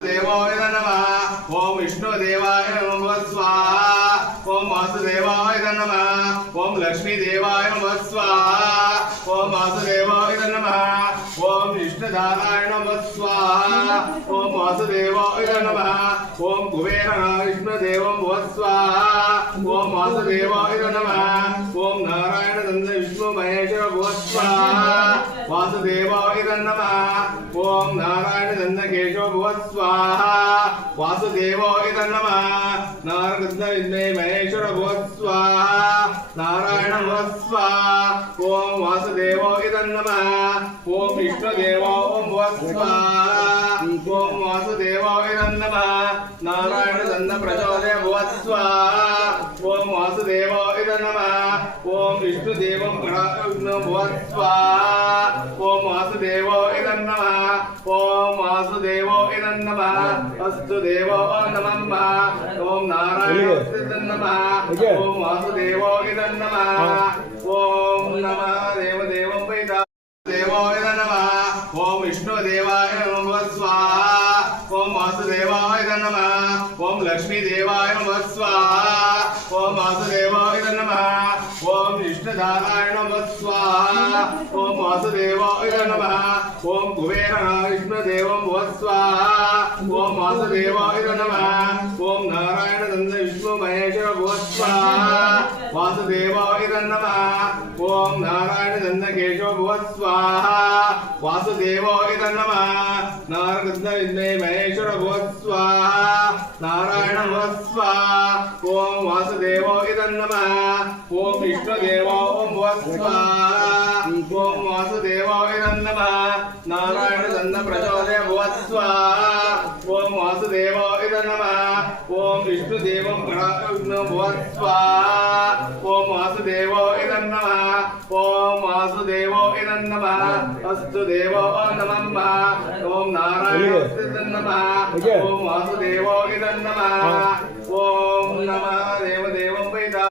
देवाय नमः। ओम विष्णुदेवाय नमः स्वाहा। ओम वासुदेवाय नमः। ओम लक्ष्मीदेवाय नमः स्वाहा। ओम वासुदेवाय नमः। ओम विष्णुदानाय नमः स्वाहा। ओम वासुदेवाय नमः। ओम कुबेर विष्णुदेवं नमः स्वाहा। ओम वासुदेवाय नमः। ओम नारायण नंद विष्णु महेश्वर नमः स्वाहा। वासुदेवाय नमः। ओम नारायण नंद केशव नमः स्वाहा। वासुदेवाय नमः। नारद विद्महे महेश्वर नमः स्वाहा। नारायण नमः स्वाहा। ओम वासुदेवाय नमः। ओम विष्णुदेवाय नमः स्वाहा। ओम वासुदेवाय नमः। नारायण नंद प्रचोदय नमः स्वाहा। ओम वासुदेवाय नमः। ओम विष्णुदेवं नमः स्वाहा। ओम वासुदेवाय नमः। ओम वासुदेवाय नमः। अस्तु देवाय नमः। ओम नारायणाय नमः। ओम वासुदेवाय नमः। ओम नमः देवदेवं वैदा देवाय नमः। ओम विष्णुदेवाय नमः स्वाहा। ओम वासुदेवाय नमः। ओम लक्ष्मीदेवाय नमः स्वाहा। ओम वासुदेवाय नमः। ओम विष्णुदानाय नमः स्वाहा। ओम वासुदेवाय नमः। ओम कुबेर विष्णुदेवं नमः स्वाहा। ओम वासुदेवाय नमः। ओम नारायण नंद विष्णु महेश्वर नमः स्वाहा। वासुदेवाय नमः। ओम नारायण नंद केशव नमः स्वाहा। वासुदेवाय नमः। नारद विद्महे महेश्वर नमः स्वाहा। नारायण नमः स्वाहा। ओम वासुदेवाय नमः। ओम विष्णुदेवाय नमः स्वाहा। ओम वासुदेवाय नमः। नारायण नंद प्रचोदय नमः स्वाहा। ओम वासुदेवाय नमः। ओम विष्णुदेवं नमः स्वाहा। ओम वासुदेवाय नमः। ओम वासुदेवाय नमः। अस्तु देवाय नमः। ओम नारायणाय नमः। ओम वासुदेवाय नमः। ओम नमः देवदेवं